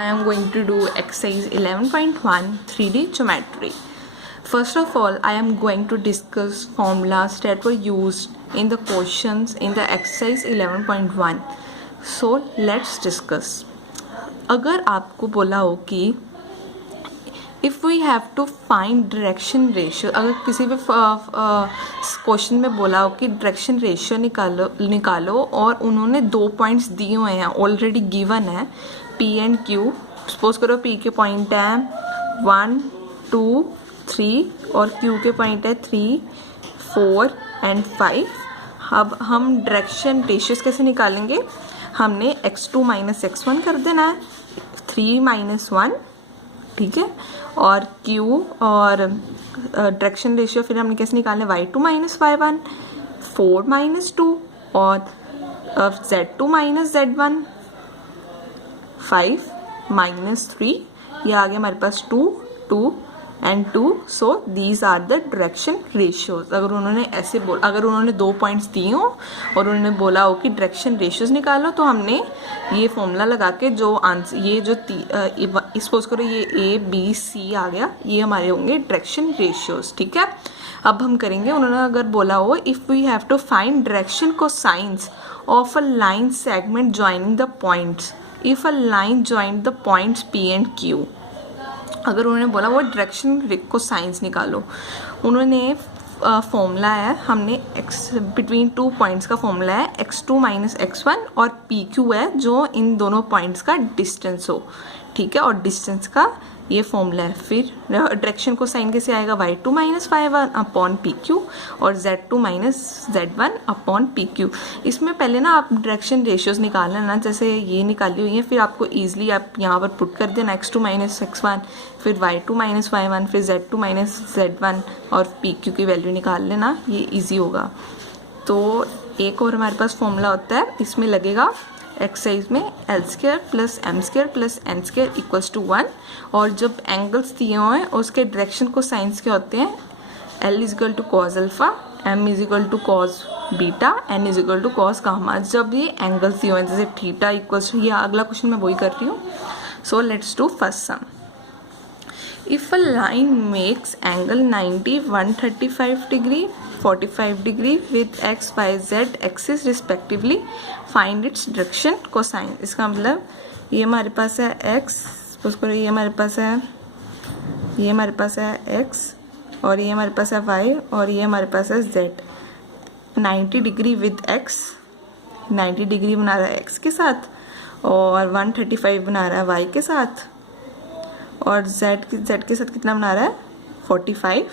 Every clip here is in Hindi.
I am going to do exercise 11.1 3D geometry. First of all, I am going to discuss formulas that were used in the questions in the exercise 11.1. So let's discuss. अगर आपको बोला हो कि if we have to find direction ratio, अगर किसी भी क्वेश्चन में बोला हो कि डायरेक्शन रेशियो निकालो और उन्होंने 2 पॉइंट्स दिए हुए हैं, ऑलरेडी गिवन है P एंड Q. सपोज करो P के पॉइंट हैं 1, 2, 3 और Q के पॉइंट है 3, 4 एंड 5. अब हम डायरेक्शन रेशियोज कैसे निकालेंगे? हमने x2 माइनस x1 कर देना है, 3 माइनस 1, ठीक है. और Q और डायरेक्शन रेशियो फिर हमने कैसे निकालना है? y2 माइनस y1, 4 माइनस 2 और z2 माइनस z1, 5 माइनस 3. ये आ गया हमारे पास 2, 2 and 2. So these are the direction ratios. अगर उन्होंने 2 पॉइंट्स दिए हो और उन्होंने बोला हो कि डायरेक्शन रेशियोज निकालो, तो हमने ये फॉर्मूला लगा के जो आंसर ये जो सपोज करो ये A B C आ गया, ये हमारे होंगे डायरेक्शन रेशियोज, ठीक है. अब हम करेंगे, उन्होंने अगर बोला हो if we have to find direction cosines of a line segment joining the points if a line join the points P and Q. अगर उन्होंने बोला वो डायरेक्शन को साइंस निकालो, उन्होंने फॉर्मूला है, हमने x बिटवीन 2 पॉइंट्स का फॉर्मूला है x2 माइनस x1 और PQ है जो इन दोनों पॉइंट्स का डिस्टेंस हो, ठीक है. और डिस्टेंस का ये फॉर्मूला है. फिर डायरेक्शन को साइन कैसे आएगा? y2 minus y1 upon PQ और z2 minus z1 upon PQ. इसमें पहले ना आप डायरेक्शन रेशियोज निकाल लेना, जैसे ये निकाली हुई है, फिर आपको ईजिली आप यहाँ पर पुट कर देना x2 माइनस x1, फिर y2 माइनस y1, फिर z2 माइनस z1 और PQ की वैल्यू निकाल लेना, ये ईजी होगा. तो एक और हमारे पास फॉर्मूला होता है, इसमें लगेगा एक्सरसाइज में L² plus M² plus N² equals to 1. और जब एंगल्स दिए हुए हैं उसके डायरेक्शन को साइंस के होते हैं L is equal to cos alpha, M is equal to cos beta, N is equal to cos gamma. जब ये एंगल्स दिए हुए हैं जैसे थीटा इक्वल्स टू, ये अगला क्वेश्चन मैं वही कर रही हूँ. So let's do first sum. If a line makes angle 90, 135 degree, 45 degree with x, y, z axis respectively, find its direction cosine. इसका मतलब ये हमारे पास है x, सपोज करो ये हमारे पास है x और ये हमारे पास है y और ये हमारे पास है z. 90 degree with x, 90 degree बना रहा है x के साथ और 135 बना रहा है y के साथ और z के साथ कितना बना रहा है? 45.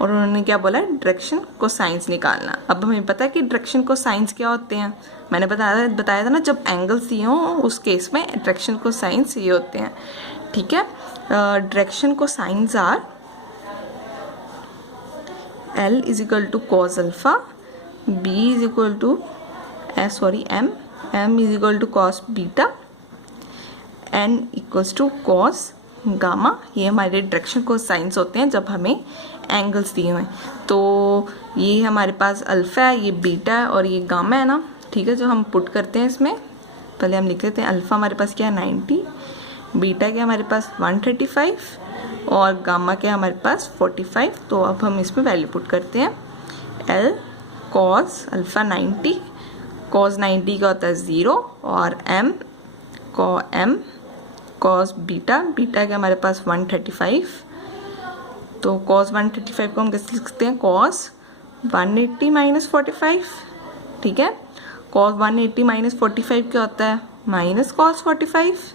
और उन्होंने क्या बोला? डायरेक्शन को साइंस निकालना. अब हमें पता है कि डायरेक्शन को साइंस क्या होते हैं, मैंने बताया था ना, जब एंगल्स दिए हों उस केस में डायरेक्शन को साइंस ये होते हैं, ठीक है. Direction cosines are L is equal to cos alpha, B is equal to M is equal to cos beta, N equals to cos gamma. ये हमारे डायरेक्शन को साइंस होते हैं जब हमें एंगल्स दिए हुए हैं. तो ये हमारे पास अल्फ़ा है, ये बीटा है और ये गामा है ना, ठीक है. जो हम पुट करते हैं इसमें, पहले हम लिख लेते हैं अल्फ़ा हमारे पास क्या है 90, बीटा क्या हमारे पास 135 और गामा क्या हमारे पास 45. तो अब हम इसमें वैल्यू पुट करते हैं. L कॉस अल्फ़ा 90, कॉस 90 का होता है 0 और M कॉस बीटा क्या हमारे पास 135. तो कॉस 135 को हम कैसे लिख सकते हैं? कॉस 180 माइनस 45, ठीक है. कॉस 180 माइनस 45 क्या होता है? Minus cos 45.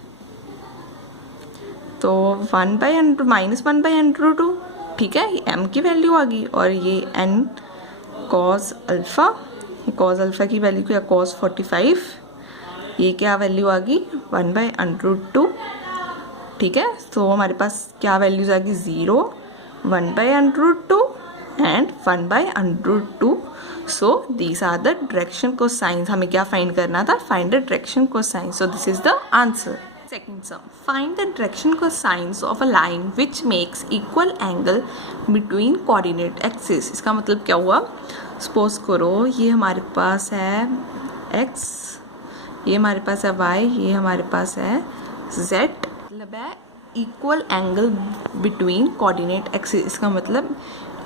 तो 1/√2 माइनस 1/√2, ठीक है. ये M की वैल्यू आ गई और ये N कॉस अल्फ़ा की वैल्यू क्या? कॉस 45. ये क्या वैल्यू आ गई? 1/√2, ठीक है. तो हमारे पास क्या वैल्यूज आ गई? 0, 1/√2 and 1/√2. So these are the direction cosines. हमें क्या फाइंड करना था? Find the direction cosines. So this is the answer. Second sum, find the direction cosines of a line which makes equal angle between coordinate axis. इसका मतलब क्या हुआ? सपोज करो ये हमारे पास है x, ये हमारे पास है y, ये हमारे पास है z मतलब है equal angle between coordinate axis. इसका मतलब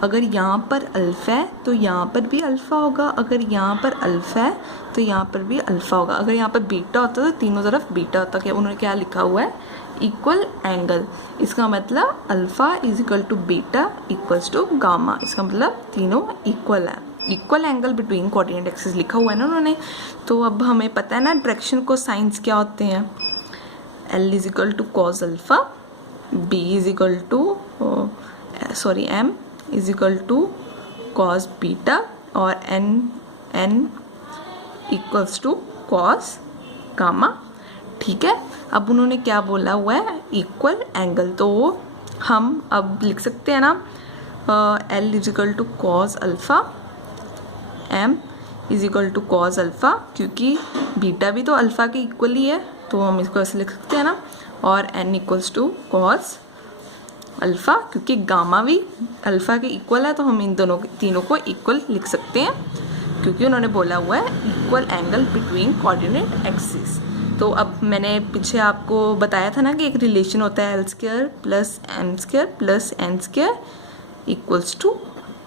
अगर यहाँ पर अल्फ़ा है तो यहाँ पर भी अल्फ़ा होगा, अगर यहाँ पर अल्फ़ा है तो यहाँ पर भी अल्फ़ा होगा, अगर यहाँ पर बीटा होता तो तीनों तरफ बीटा होता। क्या उन्होंने क्या लिखा हुआ है, इक्वल एंगल। इसका मतलब alpha is equal to beta equals to gamma. इसका मतलब तीनों इक्वल है, equal angle between coordinate axis लिखा हुआ है ना उन्होंने। तो अब हमें पता है ना डायरेक्शन को साइंस क्या होते हैं, L is equal to cos alpha, B is equal to M is equal to cos beta और N equals to cos gamma. ठीक है, अब उन्होंने क्या बोला हुआ है, इक्वल एंगल। तो हम अब लिख सकते हैं ना L is equal to cos alpha, M is equal to cos alpha, क्योंकि बीटा भी तो अल्फ़ा के इक्वल ही है तो हम इसको ऐसे लिख सकते हैं ना, और N equals to cos alpha, क्योंकि गामा भी अल्फ़ा के इक्वल है तो हम इन दोनों तीनों को इक्वल लिख सकते हैं, क्योंकि उन्होंने बोला हुआ है equal angle between coordinate axis. तो अब मैंने पीछे आपको बताया था ना कि एक रिलेशन होता है L² plus M² equals to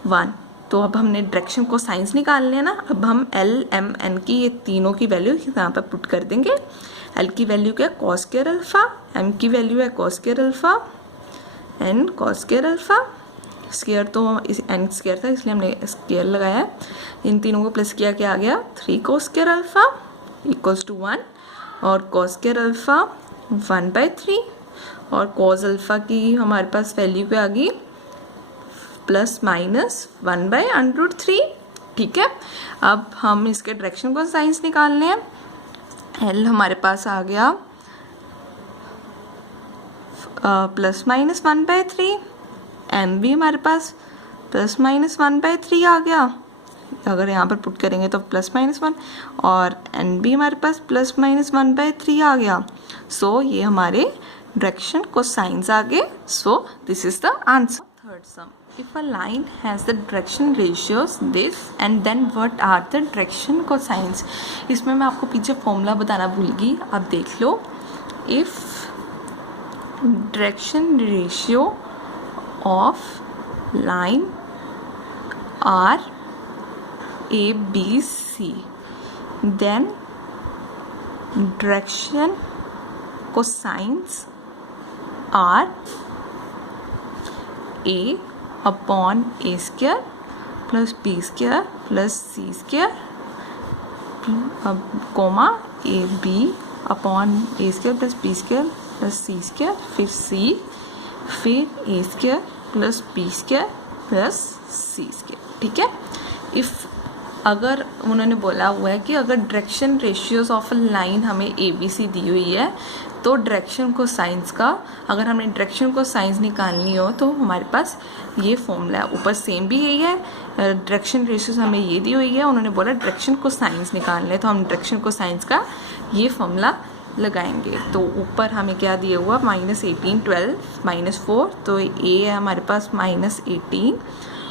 1। तो अब हमने डायरेक्शन को साइंस निकालने हैं ना, अब हम L, M, N की ये तीनों की वैल्यू यहाँ पर पुट कर देंगे। L की वैल्यू क्या है, कॉस स्क्वायर अल्फ़ा, M की वैल्यू है cos square alpha, N cos square alpha, square तो इस N स्क्वायर था इसलिए हमने स्क्वायर लगाया है, इन तीनों को प्लस किया क्या आ गया 3 cos square alpha equals to 1, और कॉस स्क्वायर अल्फ़ा 1/3, और कॉस अल्फ़ा की हमारे पास वैल्यू क्या आ गई प्लस माइनस 1/√3। ठीक है, अब हम इसके डायरेक्शन को साइंस निकालने हैं। L हमारे पास आ गया प्लस माइनस 1/3, M भी हमारे पास प्लस माइनस 1/3 आ गया, अगर यहाँ पर पुट करेंगे तो प्लस माइनस 1, और N भी हमारे पास प्लस माइनस 1/3 आ गया। सो ये हमारे डायरेक्शन को साइंस आ गए। सो this is the answer. Third some, if a line has the direction ratios this and then what are the direction cosines। इसमें मैं आपको पीछे फॉर्मूला बताना भूल गई, आप देख लो। if direction ratio of line are A B C then direction cosines are A upon A² plus B² plus C² comma AB upon A² plus B² plus C², फिर C, फिर A² plus B² plus C²। ठीक है, इफ़ अगर उन्होंने बोला हुआ है कि अगर direction ratios of a line हमें ABC दी हुई है तो डायरेक्शन को साइंस का, अगर हमें डायरेक्शन को साइंस निकालनी हो तो हमारे पास ये फॉर्मूला है। ऊपर सेम भी यही है, डायरेक्शन रेशियोज हमें ये दी हुई है, उन्होंने बोला डायरेक्शन को साइंस निकालना है तो हम डायरेक्शन को साइंस का ये फॉर्मूला लगाएंगे। तो ऊपर हमें क्या दिया हुआ -18 12 -4, तो A है हमारे पास -18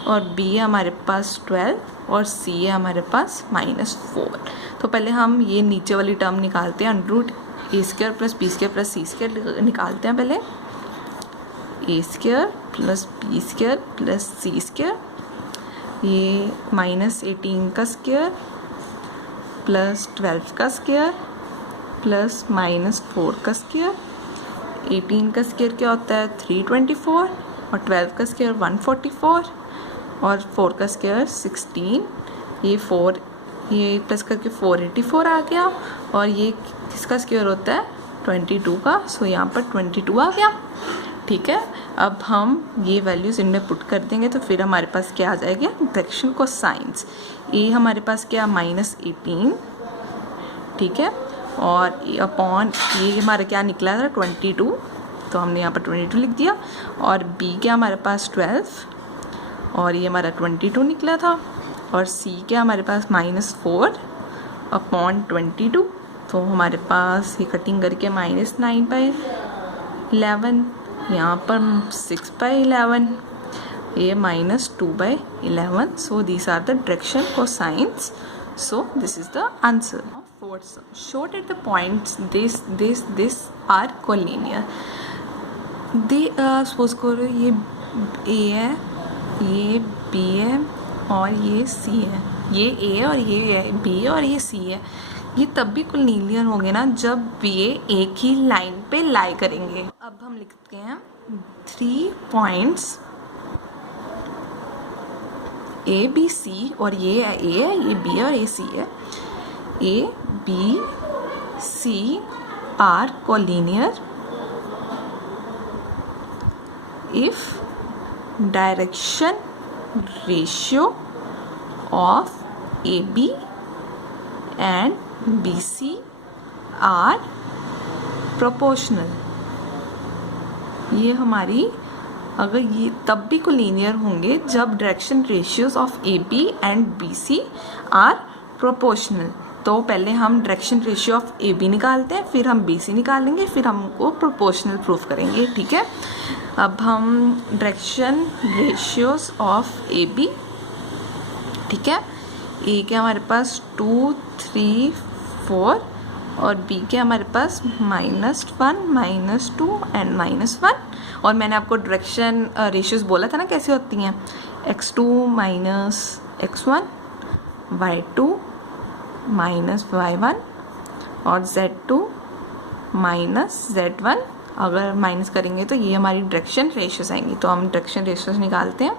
और B है हमारे पास 12 और C है हमारे पास -4। तो पहले हम ये नीचे वाली टर्म निकालते हैं, √A² plus B² plus C² निकालते हैं पहले। A² plus B² plus C², ये -18 का स्क्वायर प्लस 12 का स्क्वायर प्लस -4 का स्क्वायर। 18 का स्क्वायर क्या होता है 324 और 12 का स्क्वायर 144 और 4 का स्क्वायर 16। ये 4 ये प्लस करके 484 आ गया, और ये किसका स्क्वायर होता है 22 का, सो यहाँ पर 22 आ गया। ठीक है, अब हम ये वैल्यूज़ इनमें पुट कर देंगे तो फिर हमारे पास क्या आ जाएगा डायरेक्शन को साइंस। ए हमारे पास क्या -18, ठीक है, और अपॉन ये हमारा क्या निकला था 22, तो हमने यहाँ पर 22 लिख दिया, और बी क्या हमारे पास 12 और ये हमारा 22 निकला था, और सी क्या हमारे पास -4 अपॉन 22, तो हमारे पास ये कटिंग करके -9/11, यहाँ पर 6/11, ये -2/11। So these are the direction cosines. So this is the answer. short at the points this are collinear. दे सपोज करो ये A है, ये B है और ये C है, ये A है और ये B है और ये C है. ये तब भी कोलिनियर होंगे ना जब ये एक ही लाइन पे लाई करेंगे. अब हम लिखते हैं 3 पॉइंट्स A B C और ये है A है, ये B है और ये C है. A B C are collinear if direction ratio of AB and BC are proportional. ये हमारी अगर ये तब भी कोलिनियर होंगे जब direction ratios of AB and BC are proportional. तो पहले हम डायरेक्शन रेशियो ऑफ AB निकालते हैं, फिर हम BC निकालेंगे, फिर हमको प्रोपोर्शनल प्रूफ करेंगे. ठीक है. अब हम डायरेक्शन रेशियोज ऑफ AB, ठीक है, A के हमारे पास 2 3 4 और B के हमारे पास -1 -2 एंड -1. और मैंने आपको डायरेक्शन रेशियोज बोला था ना कैसे होती हैं. x2 - x1, y2 - y1 और z2 - z1. अगर माइनस करेंगे तो ये हमारी डायरेक्शन रेशियोज आएंगी. तो हम डायरेक्शन रेशियोज निकालते हैं.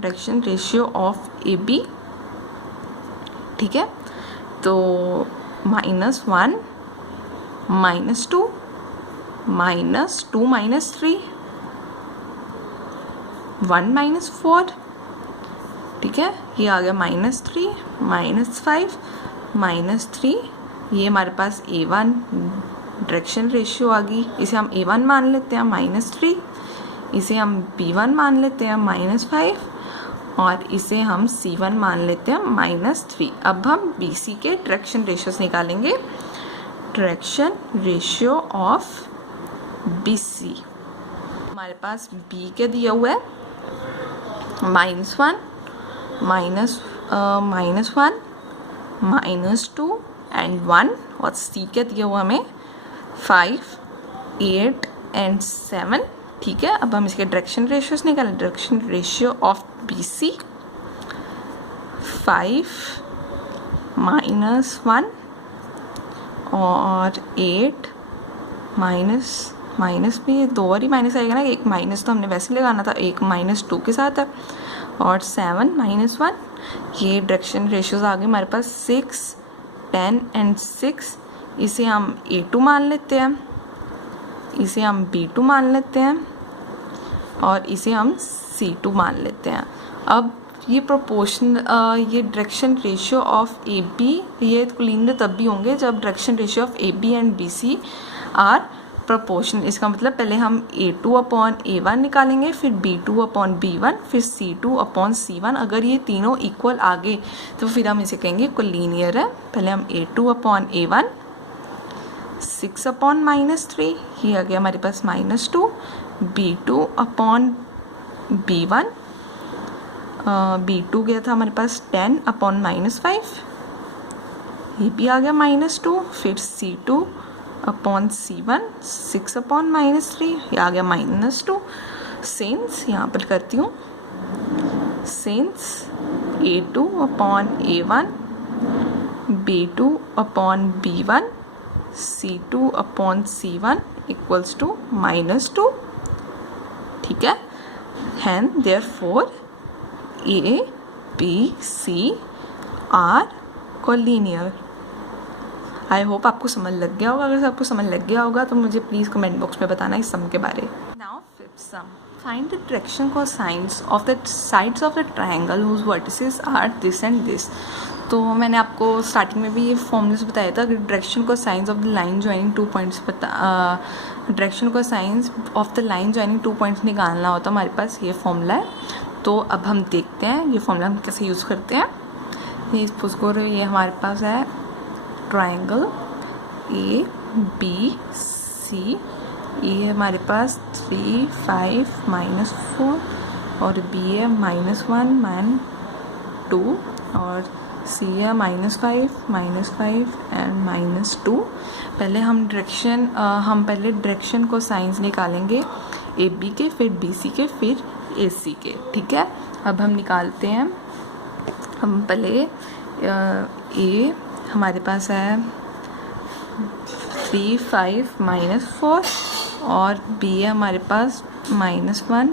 डायरेक्शन रेशियो ऑफ AB, ठीक है, तो -1 -2 -2 -3 1 - 4, ठीक है. ये आ गया -3 -5 -3. ये हमारे पास A1 डायरेक्शन रेशियो आ गई. इसे हम A1 मान लेते हैं -3, इसे हम B1 मान लेते हैं -5 और इसे हम C1 मान लेते हैं -3. अब हम BC के डायरेक्शन रेशियोज निकालेंगे. डायरेक्शन रेशियो ऑफ BC हमारे पास B के दिया हुआ है -1 -1 -2 एंड 1 और C के दिया हुआ हमें 5 8 एंड 7. ठीक है. अब हम इसके डायरेक्शन रेशियोज निकालें. डायरेक्शन रेशियो ऑफ BC 5 -1 और 8 माइनस भी 2 और ही माइनस आएगा ना. एक माइनस तो हमने वैसे लगाना था, एक -2 के साथ है. और 7 -1. ये डायरेक्शन रेशियोज आ गए हमारे पास 6 10 एंड 6. इसे हम A2 मान लेते हैं, इसे हम B2 मान लेते हैं और इसे हम C2 मान लेते हैं. अब ये प्रोपोर्शनल ये डायरेक्शन रेशियो ऑफ AB ये कोलिनियर तब भी होंगे जब direction ratio of AB and BC are proportional. इसका मतलब पहले हम A2/A1 निकालेंगे, फिर B2/B1, फिर C2/C1. अगर ये तीनों इक्वल आ गए तो फिर हम इसे कहेंगे कोलिनियर है. पहले हम A2/A1 6/-3, ये आ गया हमारे पास -2. B2/B1 B2 गया था हमारे पास 10/-5, ये भी आ गया -2. फिर C2/C1 6/-3, ये आ गया -2. सिंस यहाँ पर करती हूँ, since A2/A1 B2/B1 C2/C1 equals to -2. ठीक है. Hence therefore A B C are collinear. I hope आपको समझ लग गया होगा. अगर आपको समझ लग गया होगा तो मुझे प्लीज़ कमेंट बॉक्स में बताना इस सम के बारे. Now fifth sum. Find the direction cosines of the sides of the triangle whose vertices are this and this. तो मैंने आपको स्टार्टिंग में भी ये फॉर्मूला से बताया था कि direction cosines of the line joining 2 points direction cosines of the line joining 2 points निकालना होता है. हमारे पास ये फॉर्मूला है. तो अब हम देखते हैं ये फॉर्मूला हम कैसे यूज़ करते हैं. ये सपोज करो ये हमारे पास है ट्रायंगल ABC. ये हमारे पास 3 5 -4 और B है -1 -2 और सी है -5 एंड -2। पहले हम डायरेक्शन को साइंस निकालेंगे ए बी के, फिर बी सी के, फिर ए सी के। ठीक है, अब हम निकालते हैं। हम पहले ए हमारे पास है 3 5 -4 और बी है हमारे पास -1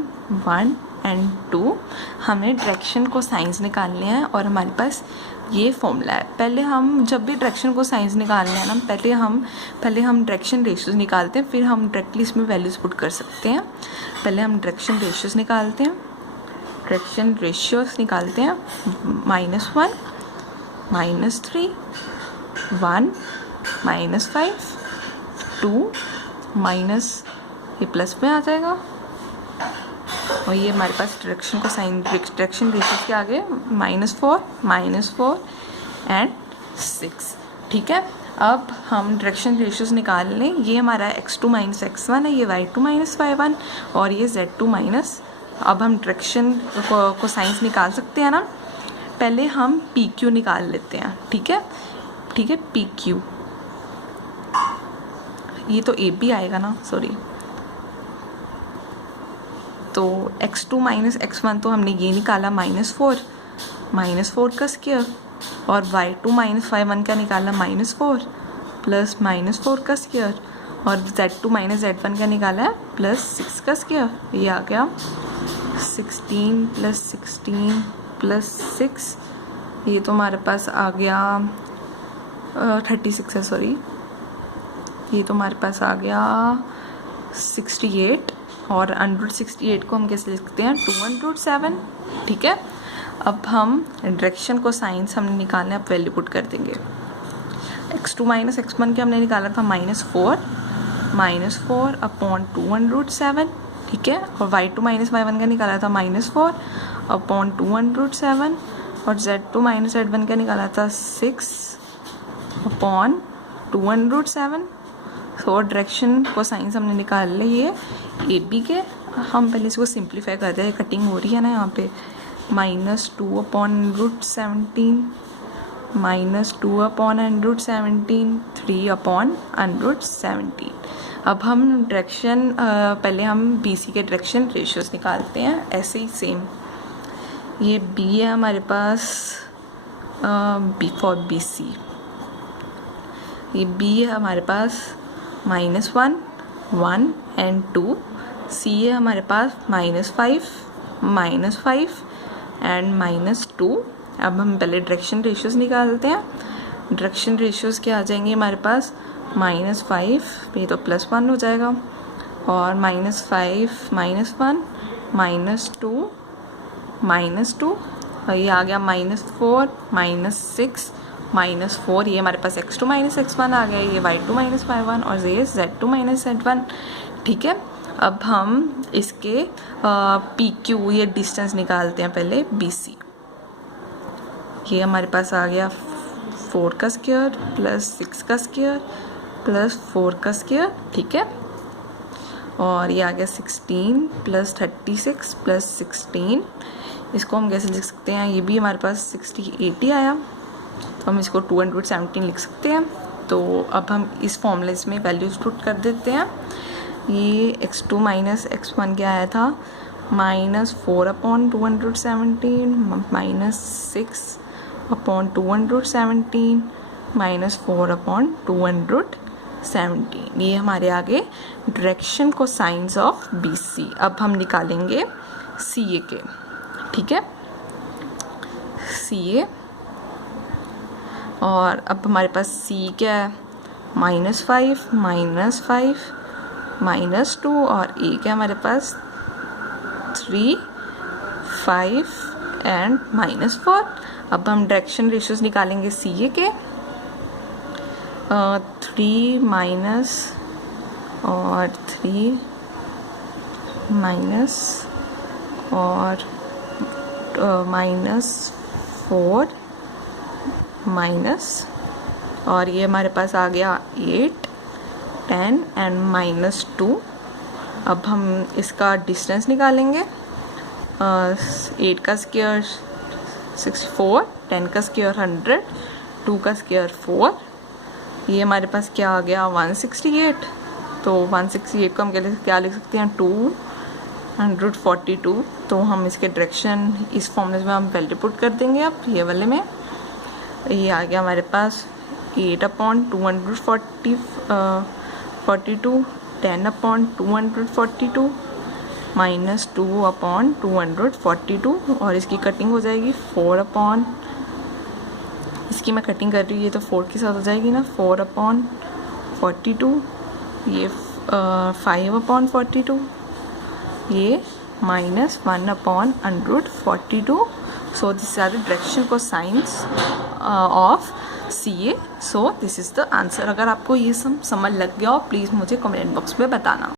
1 एंड 2। हमें डायरेक्शन को साइंस निकालने हैं और हमारे पास ये फॉर्मूला है। पहले हम जब भी डायरेक्शन को साइंस निकालने हैं ना, पहले हम डायरेक्शन रेशियोज निकालते हैं, फिर हम डायरेक्टली इसमें वैल्यूज पुट कर सकते हैं। पहले हम डायरेक्शन रेशियोज निकालते हैं। -1 -3 1 -5 2 ये प्लस में आ जाएगा और ये हमारे पास डायरेक्शन रेशियोज के आगे -4 एंड 6। ठीक है, अब हम डायरेक्शन रेशियोज निकाल लें। ये हमारा x2 - x1 है, ये y2 - y1 और ये z2 अब हम डायरेक्शन को साइंस निकाल सकते हैं ना। पहले हम PQ निकाल लेते हैं। ठीक है PQ, ये तो AB आएगा ना, सॉरी। तो x2 - x1 तो हमने ये निकाला -4 का स्क्वायर, और y2 - y1 का निकाला -4 प्लस -4 का स्क्वायर, और z2 - z1 का निकाला +6 का स्क्वायर। ये आ गया 16 + 6, ये तो हमारे पास आ गया 36 है, सॉरी। ये तो हमारे पास आ गया 68 और √68 को हम कैसे लिखते हैं 2√7। ठीक है, अब हम डायरेक्शन को साइंस हमने निकालना है, अब वैल्यू पुट कर देंगे। x2 - x1 के हमने निकाला था -4 अपॉन 2√7। ठीक है, और y2 - y1 का निकाला था -4 अपॉन 2√7 और z2 - z1 का निकाला था 6 अपॉन 2√7। तो डायरेक्शन को साइंस हमने निकाल लिया ये ए बी के। हम पहले इसको सिंप्लीफाई करते हैं, कटिंग हो रही है ना यहाँ पे। -2 अपॉन √17 -2 अपॉन √17 3 अपॉन √17। अब हम डायरेक्शन पहले हम बी सी के डायरेक्शन रेशियोज निकालते हैं, ऐसे ही सेम। ये बी है हमारे पास बी फॉर बी सी, ये बी है हमारे पास -1 1 एंड 2। सी है हमारे पास -5 एंड -2। अब हम पहले डायरेक्शन रेशियोज निकालते हैं। डायरेक्शन रेशियोज क्या आ जाएंगे हमारे पास -5, ये तो +1 हो जाएगा, और -5 -1 -2 और ये आ गया -4 -6 -4। ये हमारे पास x2 - x1 आ गया, ये y2 - y1 और ये z2 - z1। ठीक है, अब हम इसके PQ ये डिस्टेंस निकालते हैं पहले BC। ये हमारे पास आ गया 4 का स्क्वायर प्लस 6 का स्क्वायर प्लस 4 का स्क्वायर। ठीक है, और ये आ गया 16 + 36 + 16। इसको हम कैसे लिख सकते हैं, ये भी हमारे पास 60 आया, तो हम इसको 217 लिख सकते हैं। तो अब हम इस फॉर्मूले में वैल्यूज पुट कर देते हैं। ये x2 - x1 क्या आया था -4 अपॉन 217 -6 अपॉन 217 -4 अपॉन 217। ये हमारे आगे डायरेक्शन को साइंस ऑफ BC। अब हम निकालेंगे CA के। ठीक है, CA, और अब हमारे पास C क्या है -5 -2 और A क्या हमारे पास 3 5 एंड -4। अब हम डायरेक्शन रेशियोज निकालेंगे CA के। 3 माइनस और 3 माइनस और -4 माइनस, और ये हमारे पास आ गया 8 10 एंड -2। अब हम इसका डिस्टेंस निकालेंगे। 8 का स्क्वायर 64, 10 का स्क्वायर 100, 2 का स्क्वायर 4, ये हमारे पास क्या आ गया 168। तो 168 को हम क्या लिख सकते हैं 242। तो हम इसके डायरेक्शन इस फॉर्मूले में हम वैल्यू पुट कर देंगे। अब ये वाले में ये आ गया हमारे पास 8/242, 10/242 माइनस 2/242, और इसकी कटिंग हो जाएगी इसकी मैं कटिंग कर रही हूँ, ये तो 4 के साथ हो जाएगी ना, 4/42, ये 5/42, ये minus 1/42। So this are the direction cosines of CA। So this is the answer. अगर आपको ये सब समझ लग गया हो प्लीज़ मुझे कमेंट बॉक्स में बताना।